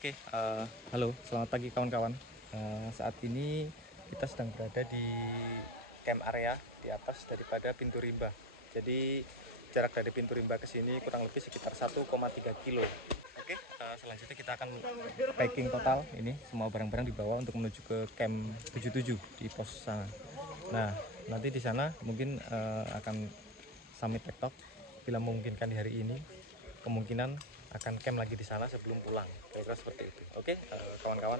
Oke, halo, selamat pagi kawan-kawan. Saat ini kita sedang berada di camp area di atas daripada pintu rimba. Jadi jarak dari pintu rimba ke sini kurang lebih sekitar 1,3 kilo. Oke, selanjutnya kita akan packing total ini semua barang-barang dibawa untuk menuju ke camp 77 di pos sana. Nah, nanti di sana mungkin akan summit tektok bila memungkinkan di hari ini. Kemungkinan akan camp lagi di sana sebelum pulang, kira-kira seperti itu. Oke, kawan-kawan,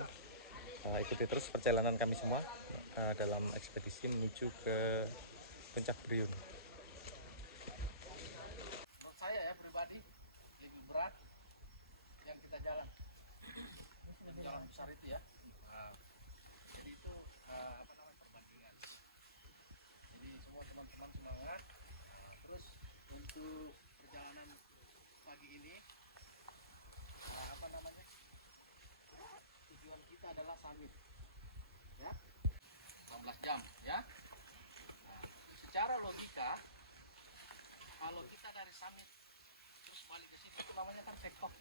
ikuti terus perjalanan kami semua dalam ekspedisi menuju ke puncak Briun. Menurut saya ya pribadi lebih berat yang kita jalan besar itu ya. Jadi itu perbandingan. Jadi semua teman-teman semangat. Terus untuk perjalanan pagi ini tujuan kita adalah summit ya, 12 jam ya. Secara logika kalau kita dari summit terus balik ke situ itu namanya kan tektok.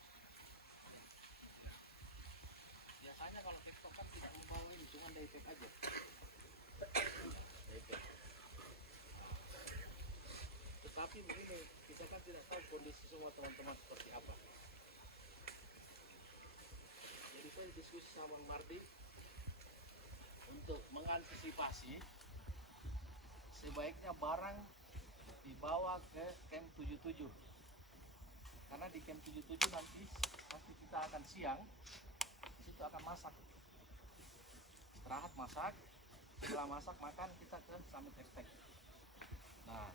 Biasanya kalau tektok kan tidak membawa ini, cuma daytep aja. Tetapi begini, kita kan tidak tahu kondisi semua teman-teman seperti apa. Jadi saya diskusi sama Mardi untuk mengantisipasi sebaiknya barang dibawa ke camp 77. Karena di camp 77 nanti kita akan siang, di situ akan masak. Istirahat masak, setelah masak makan kita ke summit attack. Nah,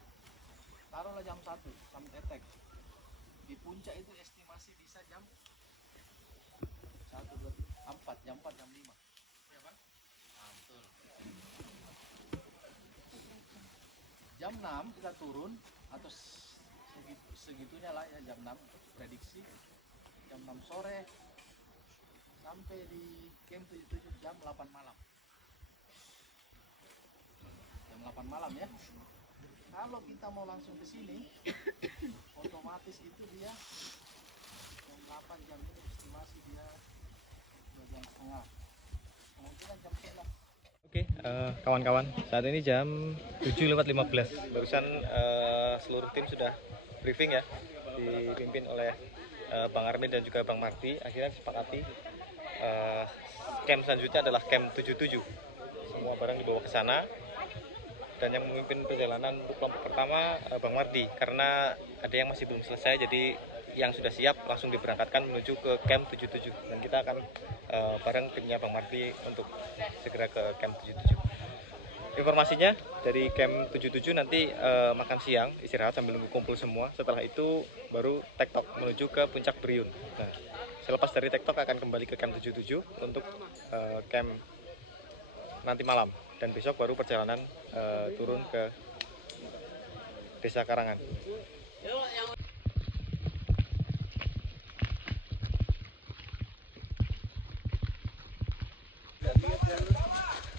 taruhlah jam 1 summit attack. Di puncak itu estimasi bisa jam 1, 2, 4, jam 4, jam 5. Ya kan? Nah, betul. Jam 6 kita turun atau segitunya lah ya, jam 6 prediksi. Jam 6 sore sampai di camp 77 jam 8 malam. Jam 8 malam ya. Kalau kita mau langsung ke sini otomatis itu dia jam 8 jam ini estimasi dia 2 jam setengah. Kemungkinan jam 10. Oke, kawan-kawan, saat ini jam 7:15. Barusan seluruh tim sudah briefing ya, dipimpin oleh Bang Armin dan juga Bang Marti. Akhirnya disepakati camp selanjutnya adalah camp 77. Semua barang dibawa ke sana. Dan yang memimpin perjalanan untuk kelompok pertama Bang Mardi, karena ada yang masih belum selesai, jadi yang sudah siap langsung diberangkatkan menuju ke camp 77. Dan kita akan bareng timnya Bang Mardi untuk segera ke camp 77. Informasinya dari camp 77 nanti makan siang, istirahat sambil nunggu kumpul semua. Setelah itu baru tektok menuju ke puncak Briun. Nah, selepas dari tektok akan kembali ke camp 77 untuk camp nanti malam, dan besok baru perjalanan turun ke Desa Karangan.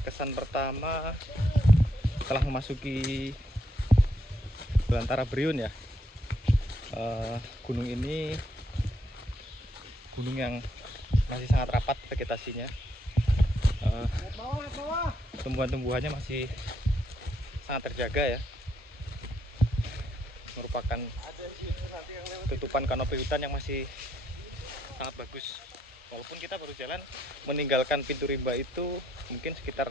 Kesan pertama setelah memasuki Belantara Briun ya, gunung ini gunung yang masih sangat rapat vegetasinya, tumbuhan-tumbuhannya masih sangat terjaga ya, merupakan tutupan kanopi hutan yang masih sangat bagus. Walaupun kita baru jalan meninggalkan pintu rimba itu mungkin sekitar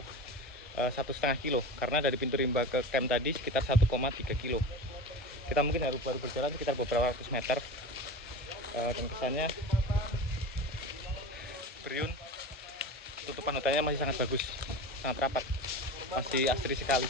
1,5 kilo, karena dari pintu rimba ke camp tadi sekitar 1,3 kilo. Kita mungkin baru berjalan sekitar beberapa ratus meter, dan kesannya Briun tutupan hutannya masih sangat bagus, sangat rapat, masih asri sekali.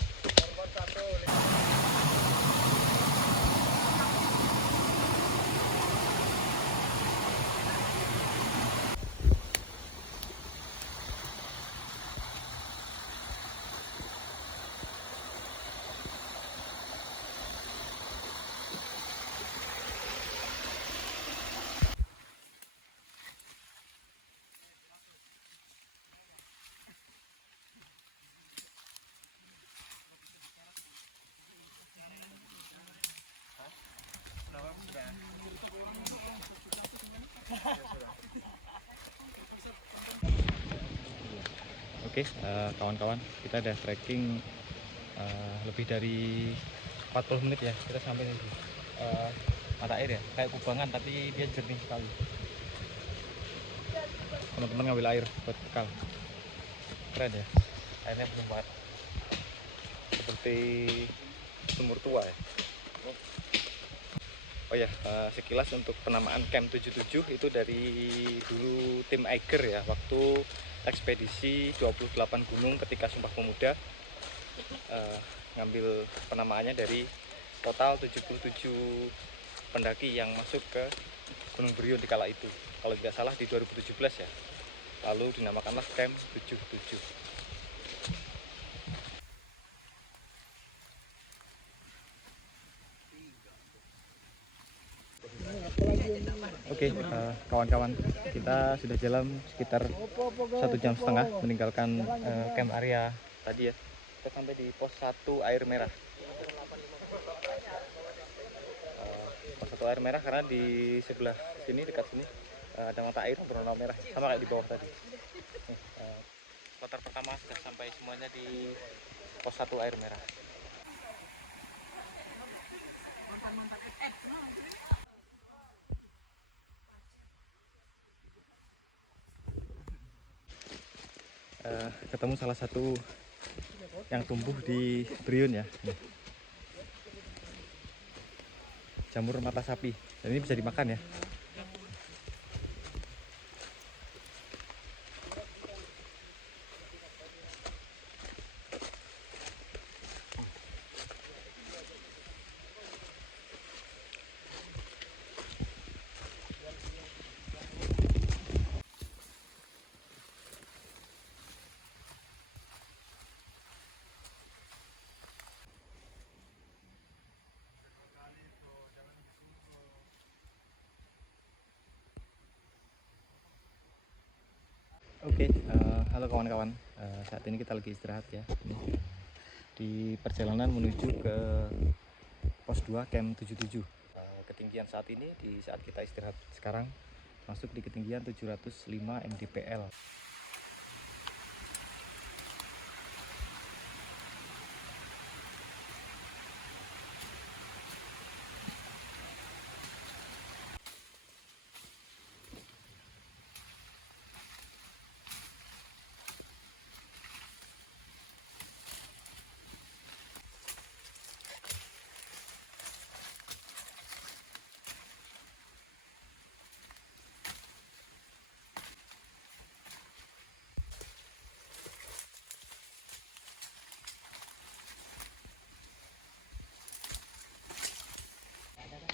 Oke, kawan-kawan, kita udah trekking lebih dari 40 menit ya. Kita sampai di mata air ya, kayak kubangan tapi dia jernih sekali. Teman-teman ngambil air buat bekal. Keren ya, airnya bening banget, seperti sumur tua ya. Oh ya, sekilas untuk penamaan Camp 77 itu dari dulu tim Eiger ya, waktu ekspedisi 28 gunung ketika Sumpah Pemuda, ngambil penamaannya dari total 77 pendaki yang masuk ke Gunung Beriun di kala itu. Kalau tidak salah di 2017 ya. Lalu dinamakanlah Camp 77. Oke, kawan-kawan, kita sudah jalan sekitar 1,5 jam meninggalkan camp area tadi ya. Kita sampai di pos 1 air merah. Pos 1 air merah karena di sebelah sini, dekat sini ada mata air berwarna merah, sama kayak di bawah tadi. Kloter pertama sudah sampai semuanya di pos 1 air merah. Ketemu salah satu yang tumbuh di Beriun ya, jamur mata sapi, dan ini bisa dimakan ya. Oke, halo kawan-kawan. Saat ini kita lagi istirahat ya. Ini di perjalanan menuju ke pos 2 Camp 77. Ketinggian saat ini di saat kita istirahat sekarang masuk di ketinggian 705 mdpl.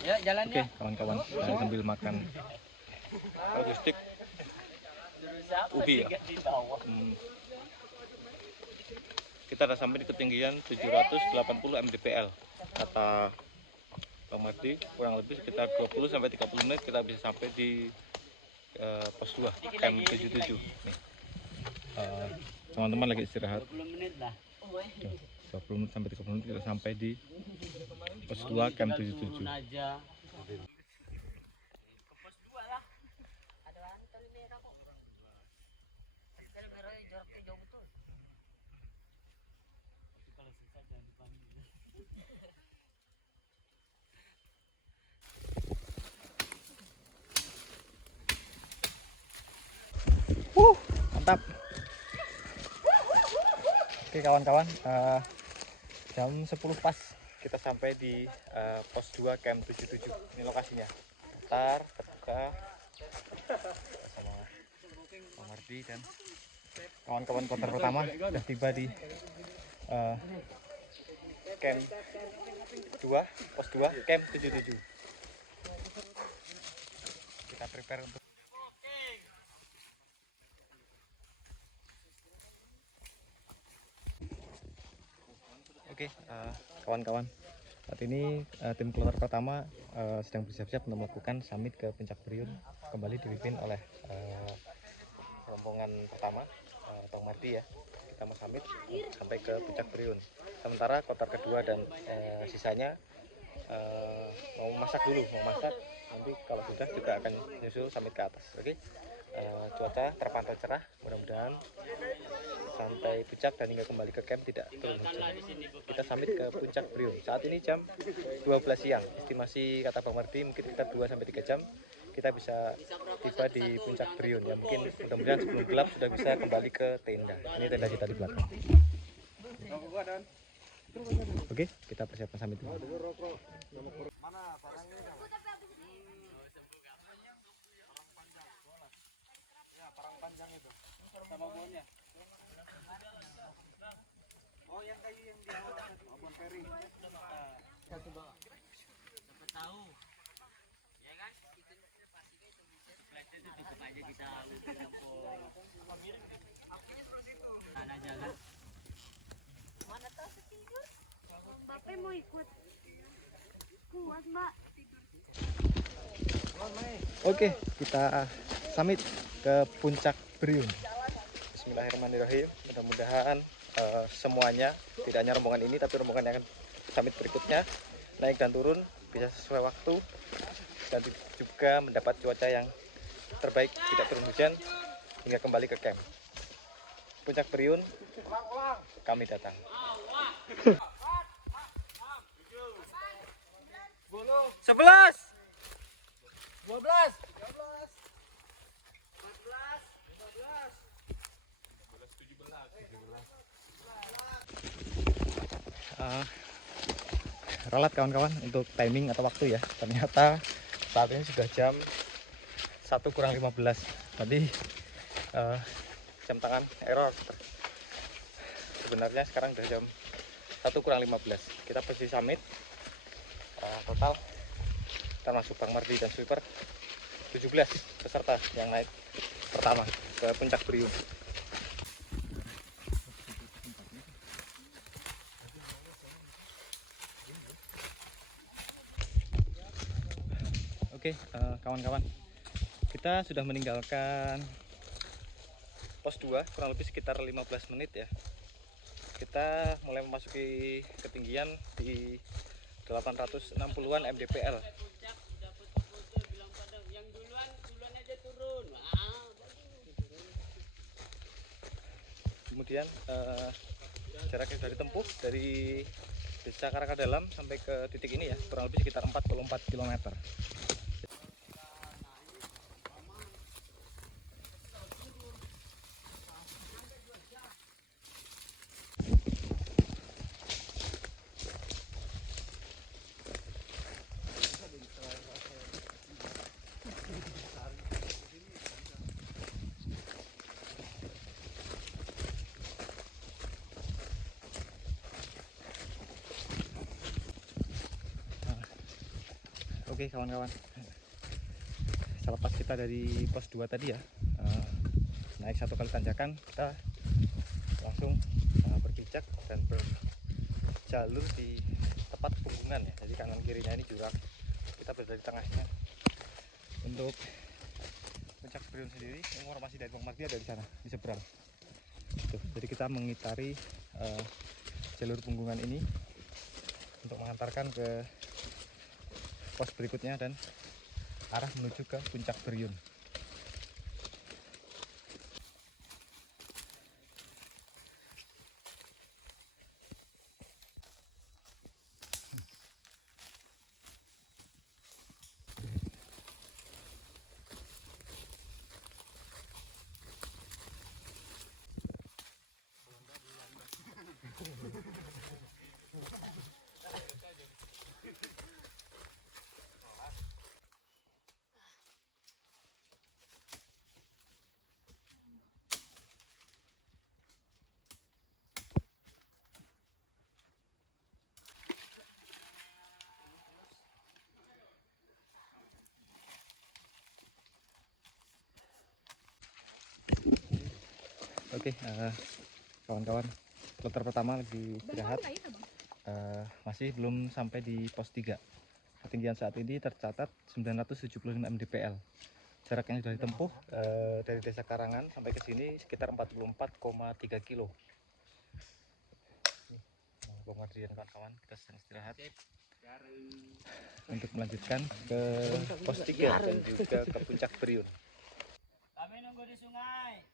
Ya, jalannya. Oke, kawan-kawan, sambil makan logistik ubi ya. Kita sudah sampai di ketinggian 780 mdpl. Kata Bang Mardi, kurang lebih sekitar 20 sampai 30 menit kita bisa sampai di pos 2 Camp 77. Nih. Teman-teman lagi istirahat. 20 menit lah. 20 menit sampai 30 menit kita sampai di pos 2 Camp 77. Aja. Mantap. Oke kawan-kawan, jam 10 pas kita sampai di pos 2 Camp 77. Ini lokasinya. Ntar terbuka sama Bang Mardi dan kawan-kawan kloter pertama sudah tiba di Camp 2, pos 2 Camp 77. Kita prepare untuk Oke, kawan-kawan, saat ini tim kloter pertama sedang bersiap-siap untuk melakukan summit ke Puncak Beriun, kembali dipimpin oleh rombongan pertama, Bang Mardi ya. Kita mau summit sampai ke Puncak Beriun. Sementara kloter kedua dan sisanya mau masak dulu, nanti kalau sudah juga akan nyusul summit ke atas. Oke, cuaca terpantau cerah, mudah-mudahan sampai puncak dan hingga kembali ke camp tidak turun hujan. Kita summit ke puncak Briun. Saat ini jam 12 siang. Estimasi kata Bang Mardi mungkin sekitar 2 sampai 3 jam kita bisa tiba di puncak Briun. Ya mungkin mudah-mudahan sebelum gelap sudah bisa kembali ke tenda. Ini tenda kita di belakang. Oke, kita persiapkan summit dulu. Parang panjang itu sama bonnya. Oh yang kayu yang di awal tadi. Bon Ferry. Satu bawah. Siapa tahu. Ya kan? Kita pasti kan itu tutup aja kita udah campur. Apa mirip? Apinya terus itu. Ada jalan. Mana tahu setidur? Bapak mau ikut. Kuat, Mbak. Oke, kita summit ke puncak Briun. Bismillahirrahmanirrahim. Mudah-mudahan semuanya, tidak hanya rombongan ini, tapi rombongan yang akan summit berikutnya naik dan turun bisa sesuai waktu dan juga mendapat cuaca yang terbaik, tidak turun hujan hingga kembali ke camp. Puncak Briun, kami datang. 11, 12. 14. ralat kawan-kawan untuk timing atau waktu ya. Ternyata saat ini sudah jam 1 kurang 15. Tadi jam tangan error. Sebenarnya sekarang sudah jam 1 kurang 15. Kita posisi summit. Total termasuk Bang Mardi dan sweeper 17 peserta yang naik pertama ke puncak Briun. Oke, kawan-kawan, kita sudah meninggalkan pos 2 kurang lebih sekitar 15 menit ya. Kita mulai memasuki ketinggian di 860-an mdpl. Kemudian jarak yang sudah ditempuh dari Desa Karakadalam sampai ke titik ini ya kurang lebih sekitar 44 km. Oke kawan-kawan, selepas kita dari pos 2 tadi ya, naik satu kali tanjakan, kita langsung berpijak dan berjalur di tepat punggungan ya. Jadi kanan kirinya ini jurang, kita berada di tengahnya. Untuk puncak Briun sendiri, informasi dari Bang Mardi ada di sana, di seberang. Tuh, jadi kita mengitari jalur punggungan ini untuk mengantarkan ke pos berikutnya dan arah menuju ke puncak Briun. Oke, kawan-kawan, kloter pertama lagi istirahat, masih belum sampai di pos 3. Ketinggian saat ini tercatat 975 mdpl. Jarak yang sudah ditempuh dari Desa Karangan sampai ke sini sekitar 44,3 kilo. Bang Mardi dan kawan-kawan, kita sedang istirahat untuk melanjutkan ke pos 3 dan juga ke puncak Briun. Kami nunggu di sungai.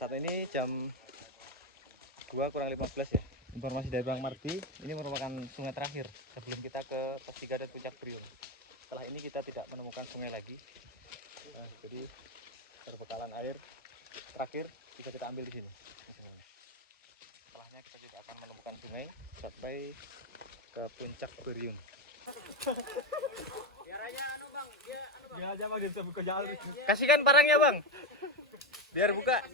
Saat ini jam 2 kurang 15 ya. Informasi dari Bang Marti, ini merupakan sungai terakhir sebelum kita ke pos 3 dan puncak Priul. Setelah ini kita tidak menemukan sungai lagi. Jadi perbekalan air terakhir bisa kita ambil di sini. Setelahnya kita tidak akan menemukan sungai sampai ke puncak Beriun. Dia aja bang, dia bisa buka jalan. Kasihkan parangnya bang, biar buka.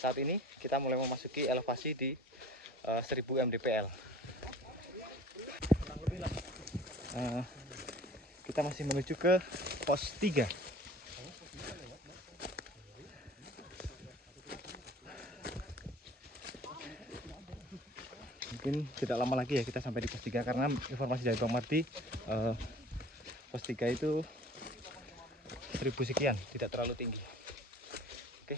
Saat ini kita mulai memasuki elevasi di 1000 mdpl. Kita masih menuju ke pos 3. Mungkin tidak lama lagi ya kita sampai di pos 3, karena informasi dari Bang Marti pos 3 itu 1000 sekian, tidak terlalu tinggi. Oke.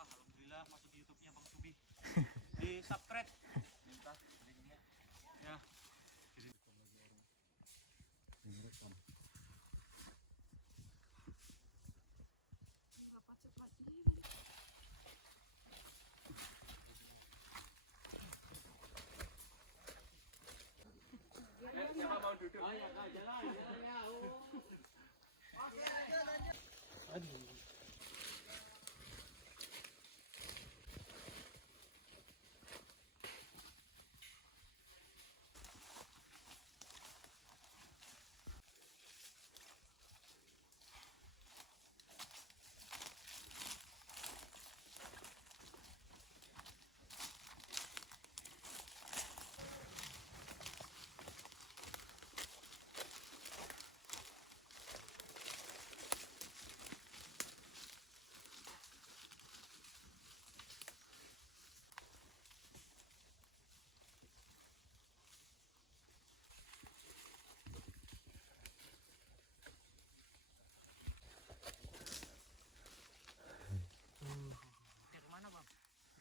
Alhamdulillah masuk di YouTube-nya Bang Subi. Di subscribe. Ya.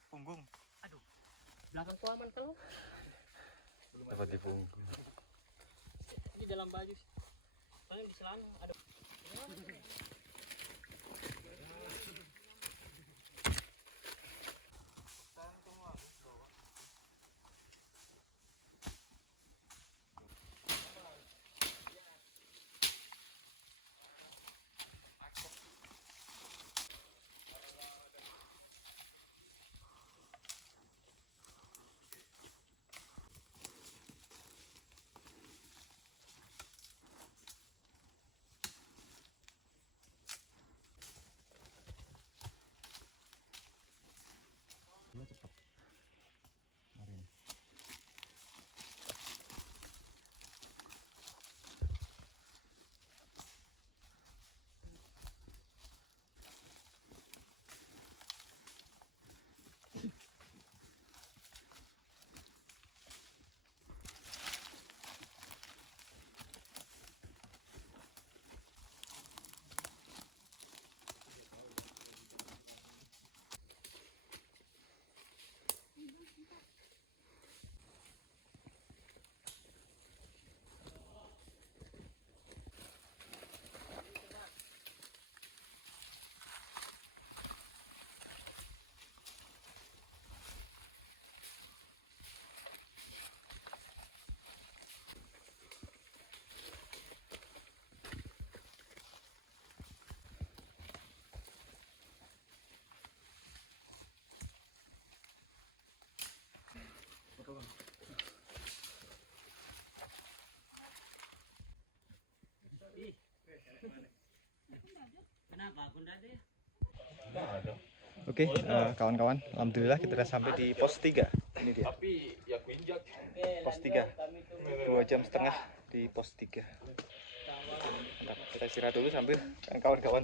Punggung. Belakang tuh aman kalau Dapat di punggung. ini dalam baju. Paling di celana ada. Kenapa? Bunda deh. Oke, kawan-kawan, alhamdulillah kita sudah sampai di pos 3. Ini dia. Pos 3. 2,5 jam di pos 3. Bentar, kita istirahat dulu sambil kawan-kawan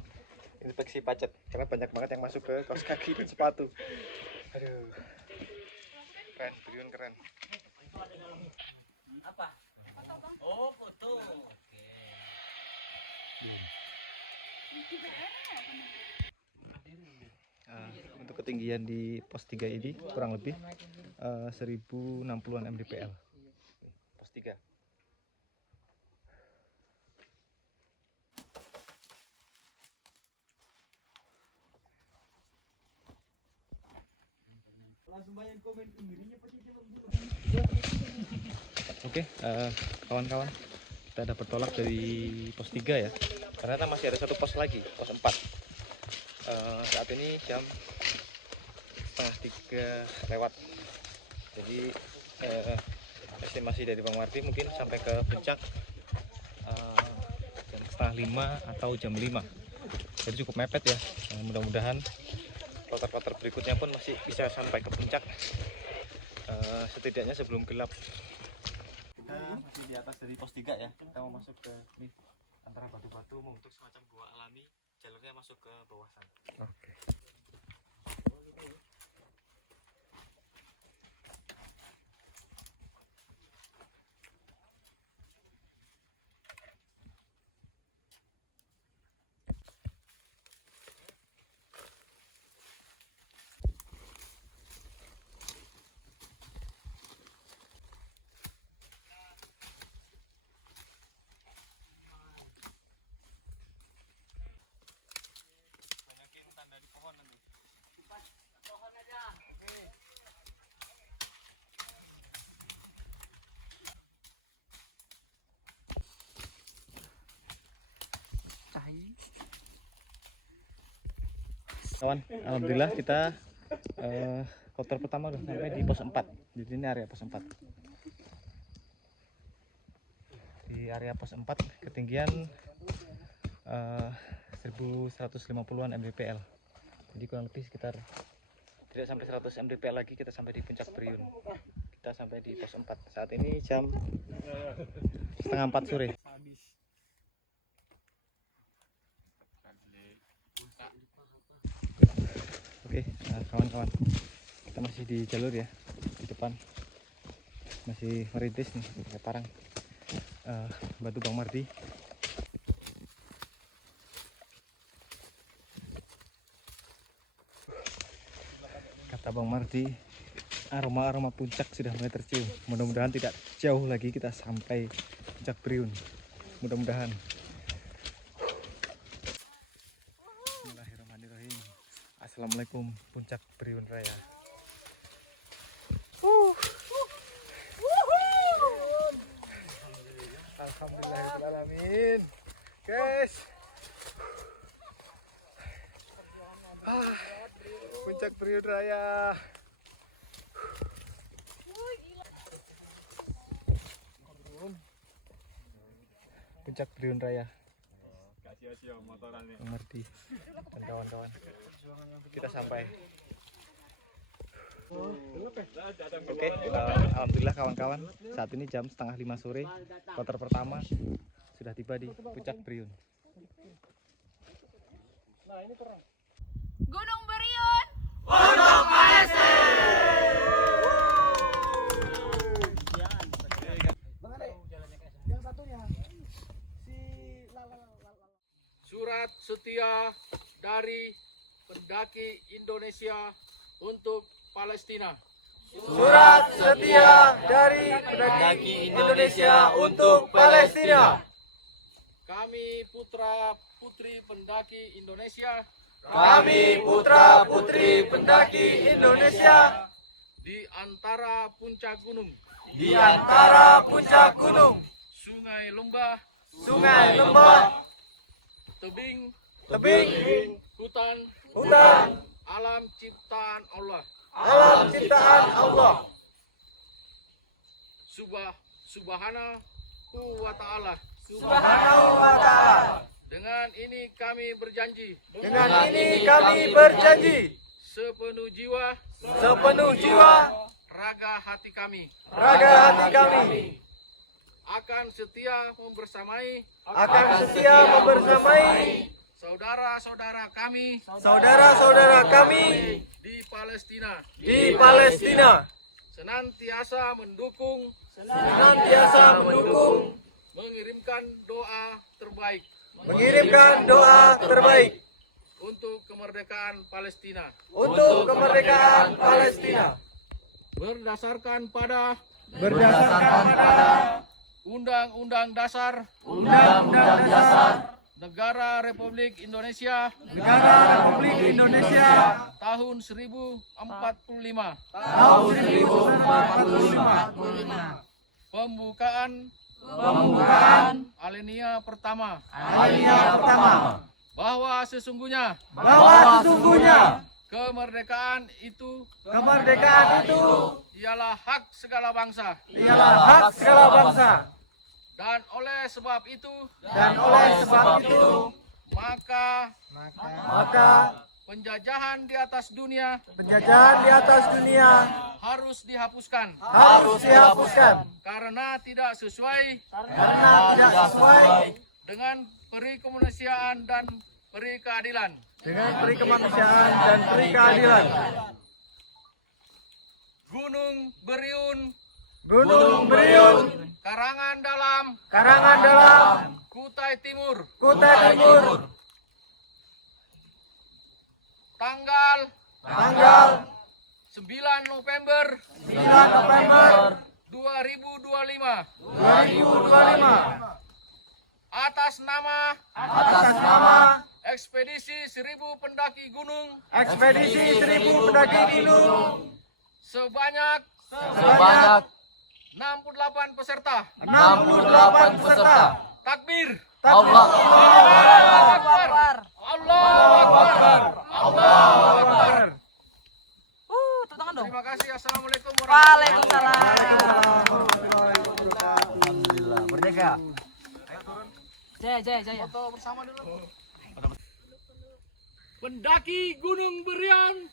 inspeksi pacet, karena banyak banget yang masuk ke kaos kaki dan sepatu. Aduh. Keren, Brion keren. Apa? Oh, foto. Oke. Untuk ketinggian di pos 3 ini kurang lebih 1060-an mdpl. Pos 3. Oke, kawan-kawan, kita dapat tolak dari pos 3 ya. Ternyata masih ada satu pos lagi, pos 4. Saat ini jam setengah 3 lewat. Jadi estimasi dari Bang Mardi mungkin sampai ke puncak jam setengah 5 atau jam 5. Jadi cukup mepet ya. Mudah-mudahan kloter-kloter berikutnya pun masih bisa sampai ke puncak setidaknya sebelum gelap. Kita masih di atas dari pos 3 ya. Kita mau masuk ke ini antara batu-batu membentuk semacam gua alami. Jalurnya masuk ke bawah sana. Oke. Banyakin tanda di pohon nanti. Pohon aja. Oke. Kawan, alhamdulillah kita kloter pertama udah sampai di pos 4. Jadi ini area pos 4. Di area pos 4 ketinggian 1150-an mdpl. Jadi kurang lebih sekitar tidak sampai 100 mdpl lagi kita sampai di puncak Brion. Kita sampai di pos 4. Saat ini jam setengah 4 sore. Oke, kawan-kawan, kita masih di jalur ya, di depan masih merintis nih pakai parang batu Bang Mardi. Kata Bang Mardi, aroma puncak sudah mulai tercium. Mudah-mudahan tidak jauh lagi kita sampai puncak Brion. Mudah-mudahan. Bismillahirrahmanirrahim. Assalamualaikum puncak Brion Raya. Alhamdulillahirrahmanirrahim. Guys. Puncak Brion Raya. Puncak Brion Raya. Bang Mardi dan kawan-kawan. Kita sampai. Oke, alhamdulillah kawan-kawan. Saat ini jam setengah 5 sore. Kloter pertama sudah tiba di puncak Brion. Gunung Brion. Surat setia dari pendaki Indonesia untuk Palestina. Surat setia dari pendaki Indonesia untuk Palestina. Kami putra-putri pendaki Indonesia. Kami putra-putri pendaki Indonesia Di antara puncak gunung, di antara puncak gunung, sungai lembah, tebing, hutan, alam ciptaan Allah. alam ciptaan Allah. Subhanahu wa ta'ala. Subhanahu wa ta'ala. Dengan ini kami berjanji Dengan ini kami berjanji sepenuh jiwa, raga hati kami akan setia membersamai saudara-saudara kami saudara-saudara kami di Palestina di Palestina senantiasa mendukung, mengirimkan doa terbaik untuk kemerdekaan Palestina. Berdasarkan pada Undang-Undang Dasar Negara Republik Indonesia tahun 1045. Pembukaan alinea pertama. Bahwa sesungguhnya kemerdekaan itu ialah hak segala bangsa. Dan oleh sebab itu maka penjajahan di atas dunia harus dihapuskan. Karena tidak sesuai dengan peri kemanusiaan dan peri keadilan. Gunung Beriun, Karangan Dalam, Kutai Timur. Tanggal 9 November 2025. Atas nama Ekspedisi 1000 Pendaki Gunung sebanyak 68 peserta. Takbir. Allahu Akbar. Tangan dong. Terima kasih. Assalamualaikum warahmatullahi Waalaikumsalam. Merdeka. Jaya. Foto bersama dulu. Pendaki Gunung Berian.